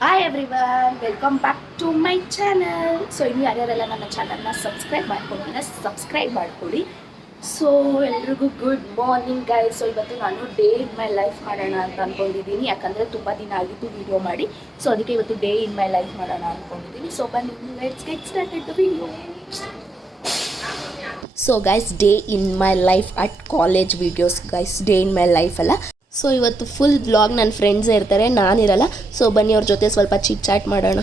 Hi everyone, welcome back to my channel. So ಇನ್ನು ಯಾರ್ಯಾರೆಲ್ಲ ನನ್ನ ಚಾನಲ್ನ ಸಬ್ಸ್ಕ್ರೈಬ್ ಮಾಡ್ಕೊಳ್ಳಿ. ಸೊ ಎಲ್ರಿಗೂ ಗುಡ್ ಮಾರ್ನಿಂಗ್ ಗೈಸ್. ಸೊ ಇವತ್ತು ನಾನು ಡೇ ಇನ್ ಮೈ ಲೈಫ್ ಮಾಡೋಣ ಅಂತ ಅಂದ್ಕೊಂಡಿದ್ದೀನಿ, ಯಾಕಂದರೆ ತುಂಬ ದಿನ ಆಗಿತ್ತು ವಿಡಿಯೋ ಮಾಡಿ. ಸೊ ಅದಕ್ಕೆ ಇವತ್ತು ಡೇ ಇನ್ ಮೈ ಲೈಫ್ ಮಾಡೋಣ ಅಂದ್ಕೊಂಡಿದ್ದೀನಿ. ಸೊ ಬನ್ನಿ, let's get started the video. So guys, day in my life at college videos guys, day in my life ಅಲ್ಲ. ಸೊ ಇವತ್ತು ಫುಲ್ ವ್ಲಾಗ್ ನನ್ನ ಫ್ರೆಂಡ್ಸೇ ಇರ್ತಾರೆ, ನಾನಿರಲ್ಲ. ಸೊ ಬನ್ನಿ ಅವ್ರ ಜೊತೆ ಸ್ವಲ್ಪ ಚಿಟ್ ಚಾಟ್ ಮಾಡೋಣ.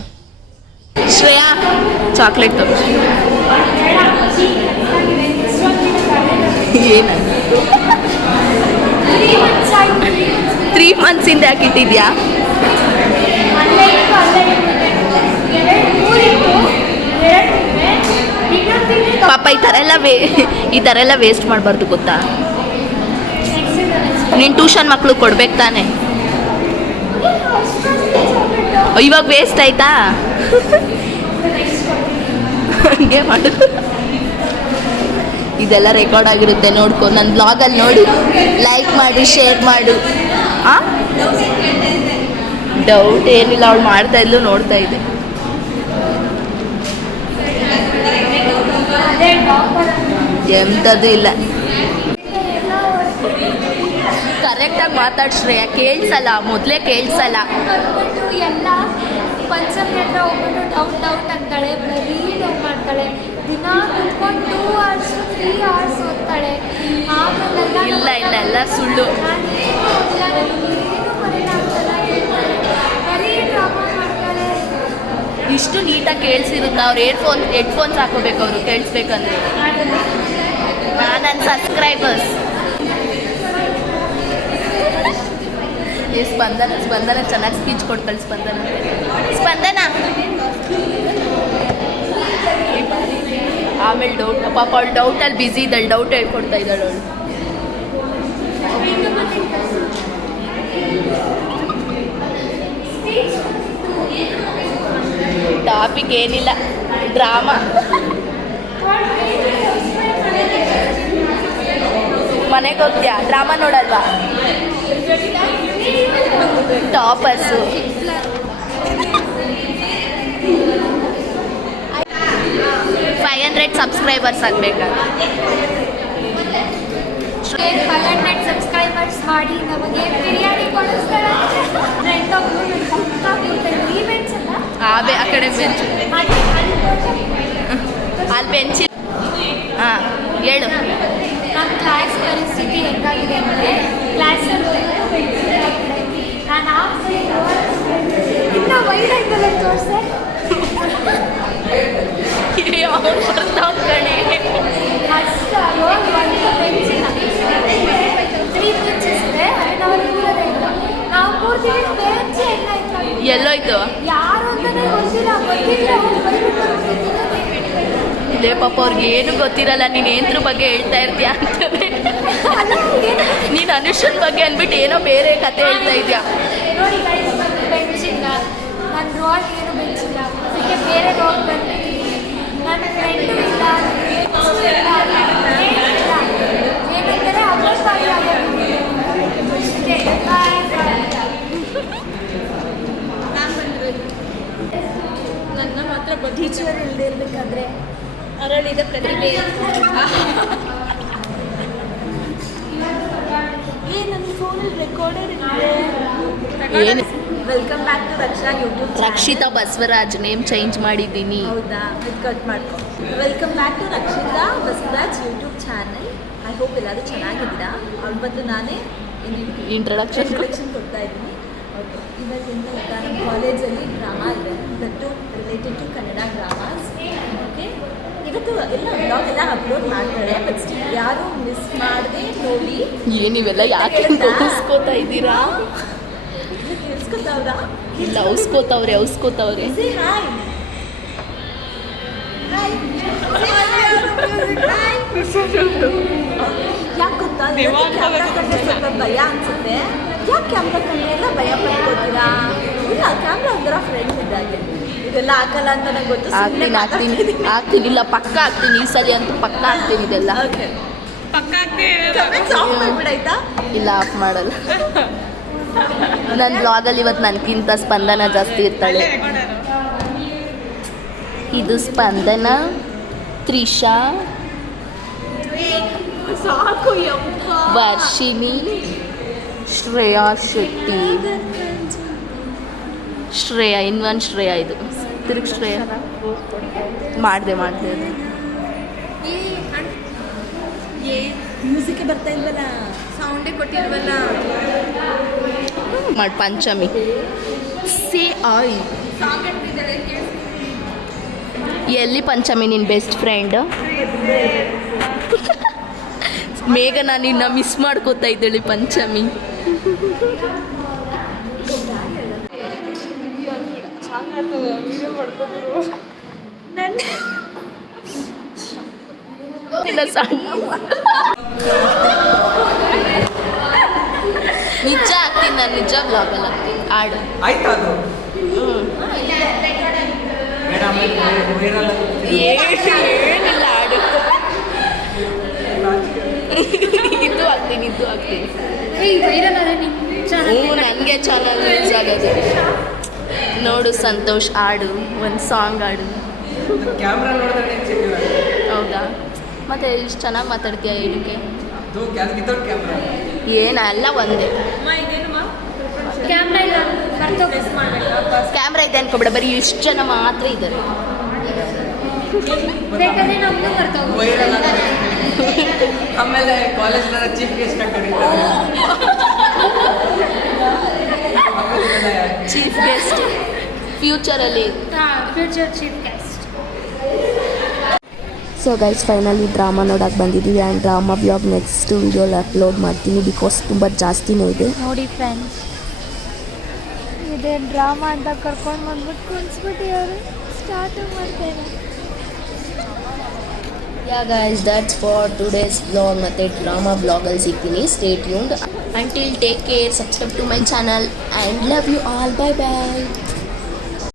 ಶ್ರೇಯಾ, ಚಾಕ್ಲೇಟ್ ತಗೋ. ಏನು 3 ಮಂತ್ಸಿಂದ ಹಾಕಿಟ್ಟಿದ್ಯಾ? ಪಾಪ ಈ ಥರ ಎಲ್ಲ ವೇಸ್ಟ್ ಮಾಡಬಾರ್ದು ಗೊತ್ತಾ? ನೀನು ಟ್ಯೂಷನ್ ಮಕ್ಕಳು ಕೊಡ್ಬೇಕು ತಾನೆ. ಇವಾಗ ವೇಸ್ಟ್ ಆಯ್ತಾ? ಹಂಗೆ ಮಾಡು. ಇದೆಲ್ಲ ರೆಕಾರ್ಡ್ ಆಗಿರುತ್ತೆ, ನೋಡ್ಕೊ. ನನ್ನ ಬ್ಲಾಗಲ್ಲಿ ನೋಡಿ, ಲೈಕ್ ಮಾಡಿ, ಶೇರ್ ಮಾಡು. ಡೌಟ್ ಏನಿಲ್ಲ, ಅವಳು ಮಾಡ್ತಾ ಇದ್ಲು, ನೋಡ್ತಾ ಇದ್ದೆ. ಎಂಥದ್ದು ಇಲ್ಲ. ಕರೆಕ್ಟಾಗಿ ಮಾತಾಡಿ ಶ್ರೇಯಾ, ಕೇಳಿಸಲ್ಲ, ಮೊದಲೇ ಕೇಳಿಸಲ್ಲ. ಎಲ್ಲ ಪಂಚಮಿ ಹತ್ರ ಹೋಗ್ಬಿಟ್ಟು ಡೌಟ್ ಅಂತಾಳೆ, ಬರೀ ಡೌಟ್ ಮಾಡ್ತಾಳೆ. ದಿನ ಕುತ್ಕೊಂಡು 2 hours 3 hours ಓದ್ತಾಳೆ. ಆಮೇಲೆಲ್ಲ ಇಲ್ಲ ಎಲ್ಲ ಸುಳ್ಳು. ಬರೀ ಡ್ರಾಮಾ ಮಾಡ್ತಾಳೆ. ಇಷ್ಟು ನೀಟಾಗಿ ಕೇಳಿಸಿರುತ್ತಾ? ಅವ್ರು ಹೆಡ್ಫೋನ್ಸ್ ಹಾಕೋಬೇಕು, ಅವರು ಕೇಳಿಸ್ಬೇಕಂದ್ರೆ. ನನ್ನ ಸಬ್ಸ್ಕ್ರೈಬರ್ಸ್ ಸ್ಪಂದನ ಚೆನ್ನಾಗಿ ಸ್ಪೀಚ್ ಕೊಡ್ತಾಳೆ. ಸ್ಪಂದನ ಆಮೇಲೆ ಡೌಟ್, ಪಾಪ ಅವಳು ಡೌಟಲ್ಲಿ ಬ್ಯುಸಿ ಇದ್ದಾಳೆ, ಡೌಟ್ ಹೇಳ್ಕೊಡ್ತಾ ಇದ್ದಾಳೆ ಅವಳು. ಟಾಪಿಕ್ ಏನಿಲ್ಲ, ಡ್ರಾಮಾ. ಮನೆಗೆ ಹೋಗ್ತೀಯಾ? ಡ್ರಾಮಾ ನೋಡಲ್ವಾ? ಟಾಪರ್ಸು. ಸಬ್ಸ್ಕ್ರೈಬರ್ಸ್ ಆಗಬೇಕಾ? 500 ಸಬ್ಸ್ಕ್ರೈಬರ್ಸ್ ಮಾಡಿ ನಮಗೆ ಬಿರಿಯಾನಿ ಕೊಡಿಸ್ತಾರೆ. ಆ ಕಡೆ ಬೆಂಚ್, ಅಲ್ಲಿ ಬೆಂಚಿ. ಹಾಂ ಹೇಳು. ನಮ್ಮ ಕ್ಲಾಸ್ ಪರಿಸ್ಥಿತಿ ಹೆಂಗಾಗಿದೆ ಅಂದರೆ, ಕ್ಲಾಸಲ್ಲಿ ನಾನು ಇನ್ನೂ ವೈಡ್ ಆಯ್ತಲ್ಲ ತೋರಿಸೆ. ಕಣೆ ಅಷ್ಟು ಒಂದು ಬೆಂಚಿನ 3 benches ಇದೆ. ನಾವು ಕೂರೋದೇ ಇಲ್ಲ. ನಾವು ಕೂರ್ತೀವಿ, ಬೆಂಚ್ ಎಲ್ಲಾಯ್ತು, ಎಲ್ಲೋಯ್ತು ಯಾರು ಅಂತಾನೆ ಗೊತ್ತಿಲ್ಲ. ಇಲ್ಲೇ ಪಾಪ ಅವ್ರಿಗೆ ಏನು ಗೊತ್ತಿರಲ್ಲ. ನೀನು ಏನ್ರ ಬಗ್ಗೆ ಹೇಳ್ತಾ ಇರ್ತೀಯ ಅಂತಂದ್ರೆ, ನೀನು ಅನುಷ್ಠನ್ ಬಗ್ಗೆ ಅಂದ್ಬಿಟ್ಟು ಏನೋ ಬೇರೆ ಕತೆ ಹೇಳ್ತಾ ಇದೆಯಾ. ನೋಡಿ ಗೈಸ್, ನನ್ನ ಬೆಂಚಿಲ್ಲ, ನನ್ನ ರೋಡ್ ಏನು ಬೆಂಚಿಲ್ಲ. ಅದಕ್ಕೆ ಬೇರೆ ರೋಡ್ ಬಂದಿದ್ದೀನಿ. ನನ್ನ ಫ್ರೆಂಡು ಇಲ್ಲ, ಏನಂದರೆ ಅಭ್ಯಾಸವಾಗಿ ಅಷ್ಟೇ. ನನ್ನ ಮಾತ್ರ ಟೀಚರ್ ಇಲ್ಲದೆ ಇರಬೇಕಾದ್ರೆ ಅರಳಿದ ಪ್ರತಿಭೆ. ನನ್ನ ಫೋನಲ್ಲಿ ರೆಕಾರ್ಡರ್ ಇದೆ. ಏನು? Welcome back to Raksha YouTube. Rakshita Basavaraj name change ಮಾಡಿದ್ದೀನಿ. ಹೌದಾ? ಇದು ಕಟ್ ಮಾಡ್ಕೊ. Welcome back to Rakshita Basavaraj YouTube channel. I hope ಎಲ್ಲರೂ ಚೆನ್ನಾಗಿದ್ದೀರಾ. ಅವ್ರ ಬಂದು ನಾನೇ ಇಂಟ್ರಡಕ್ಷನ್ ಕೊಡ್ತಾ ಇದ್ದೀನಿ. ಓಕೆ, ಇವತ್ತಿಂದ ನಮ್ಮ ಕಾಲೇಜಲ್ಲಿ ಡ್ರಾಮಾ ಇದೆ, that related to Kannada dramas. Okay, ಇವತ್ತು ಎಲ್ಲ ಬ್ಲಾಗ್ ಎಲ್ಲ ಅಪ್ಲೋಡ್ ಮಾಡ್ತಾರೆ. ಬಟ್ ಸ್ಟಿಲ್ ಯಾರು ಮಿಸ್ ಮಾಡದೆ ನೋಡಿ. ಏನಿವೆಲ್ಲ ಯಾಕೆ ಉಸ್ಕೋತಾ ಇದ್ದೀರಾ? ಕೇಳಿಸ್ಕೊತಾವ್ರಾ? ಇಲ್ಲ, ಉಸ್ಕೋತಾವ್ರೆ. ಹಾಯ್ ಯಾಕೆ ಗೊತ್ತಾ, ಕ್ಯಾಮ್ರಾ ಕಂಡ್ರೆ ಸ್ವಲ್ಪ ಭಯ ಅನ್ಸುತ್ತೆ. ಯಾಕೆ ಕ್ಯಾಮ್ರಾ ಕಂಡ್ರೆ ಎಲ್ಲ ಭಯ ಪಡ್ಕೋತೀರಾ? ಇಲ್ಲ, ಕ್ಯಾಮ್ರಾ ಒಂಥರ ಫ್ರೆಂಡ್ ಇದ್ದಾಗೆ. ಇದೆಲ್ಲ ಹಾಕಲ್ಲ ಅಂತ ನಂಗೆ ಗೊತ್ತು. ಆಗ್ತೀನಿ. ಇಲ್ಲ, ಪಕ್ಕ ಆಗ್ತೀನಿ. ಈ ಸಲ ಅಂತೂ ಪಕ್ಕ ಆಗ್ತೀನಿ. ಇದೆಲ್ಲ ಪಕ್ಕ ಆಗ್ತೀನಿ. ಆಫ್ ಮಾಡ್ಬಿಡಾಯ್ತಾ? ಇಲ್ಲ, ಆಫ್ ಮಾಡಲ್ಲ. ನನ್ನ ಬ್ಲಾಗಲ್ಲಿ ಇವತ್ತು ನನಗಿಂತ ಸ್ಪಂದನ ಜಾಸ್ತಿ ಇರ್ತಾಳೆ. ಇದು ಸ್ಪಂದನ, ತ್ರಿಷಾ, ವರ್ಷಿಣಿ, ಶ್ರೇಯಾ ಶೆಟ್ಟಿ, ಶ್ರೇಯಾ, ಇನ್ನೊಂದು ಶ್ರೇಯಾ, ಇದು ತಿರುಗಿ ಶ್ರೇಯಾ ಮಾಡಿದೆ ಮ್ಯೂಸಿಕ್ ಬರ್ತಾ ಇಲ್ವಲ್ಲ, ಸೌಂಡೇ ಕೊಟ್ಟಿಲ್ವಲ್ಲ. ಮಾಡಿ ಪಂಚಮಿ ಸೇ ಆಯ್. ಎಲ್ಲಿ ಪಂಚಮಿ ನಿನ್ನ ಬೆಸ್ಟ್ ಫ್ರೆಂಡ್? ಮೇಘ ನಾನು ನಿನ್ನ ಮಿಸ್ ಮಾಡ್ಕೋತಾ ಇದ್ದೇಳಿ ಪಂಚಮಿ. ನಿಜ ಆಗ್ತೀನಿ ನಾನು, ನಿಜ ಬ್ಲಾಗಲ್ಲಿ ಆಗ್ತೀನಿ. ಆಡು ಏನಿಲ್ಲ, ಆಡು. ಇದು ಆಗ್ತೀನಿ. ನನಗೆ ಚಾನಲ್ ಯೂಸ್ ಆಗೋದು. ನೋಡು ಸಂತೋಷ್, ಆಡು ಒಂದು ಸಾಂಗ್ ಆಡು. ಹೌದಾ? ಮತ್ತೆ ಇಷ್ಟು ಚೆನ್ನಾಗಿ ಮಾತಾಡ್ತೀಯ ಏನಕ್ಕೆ? ಏನಲ್ಲ ಒಂದೇ ಕ್ಯಾಮ್ರಾ ಇದೆ ಅನ್ಕೊಬೇಡ, ಬರೀ ಇಷ್ಟು ಜನ ಮಾತ್ರ ಇದ್ದಾರೆ. ಆಮೇಲೆ college chief guest chief guest ಫ್ಯೂಚರಲ್ಲಿ. Future chief guest. So guys, finally drama ನೋಡೋಕೆ ಬಂದಿದ್ದೀವಿ. ಆ್ಯಂಡ್ ಡ್ರಾಮಾ ವ್ಲಾಗ್ ನೆಕ್ಸ್ಟ್ ವಿಡಿಯೋಲಿ ಅಪ್ಲೋಡ್ ಮಾಡ್ತೀನಿ, ಬಿಕಾಸ್ ತುಂಬ ಜಾಸ್ತಿನೇ ಇದೆ. ನೋಡಿ ಫ್ರೆಂಡ್ಸ್, ಇದೇನು ಡ್ರಾಮಾ ಅಂತ ಕರ್ಕೊಂಡು ಬಂದ್ಬಿಟ್ಟು ಕುಣಿಸ್ಬಿಟ್ಟು ಅವರು ಸ್ಟಾರ್ಟ್ ಮಾಡ್ತೇನೆ. Yeah guys, that's for today's vlog. ಮತ್ತು ಡ್ರಾಮಾ ವ್ಲಾಗಲ್ಲಿ ಸಿಗ್ತೀನಿ. Stay tuned. Until take care, subscribe to my channel and love you all. Bye by.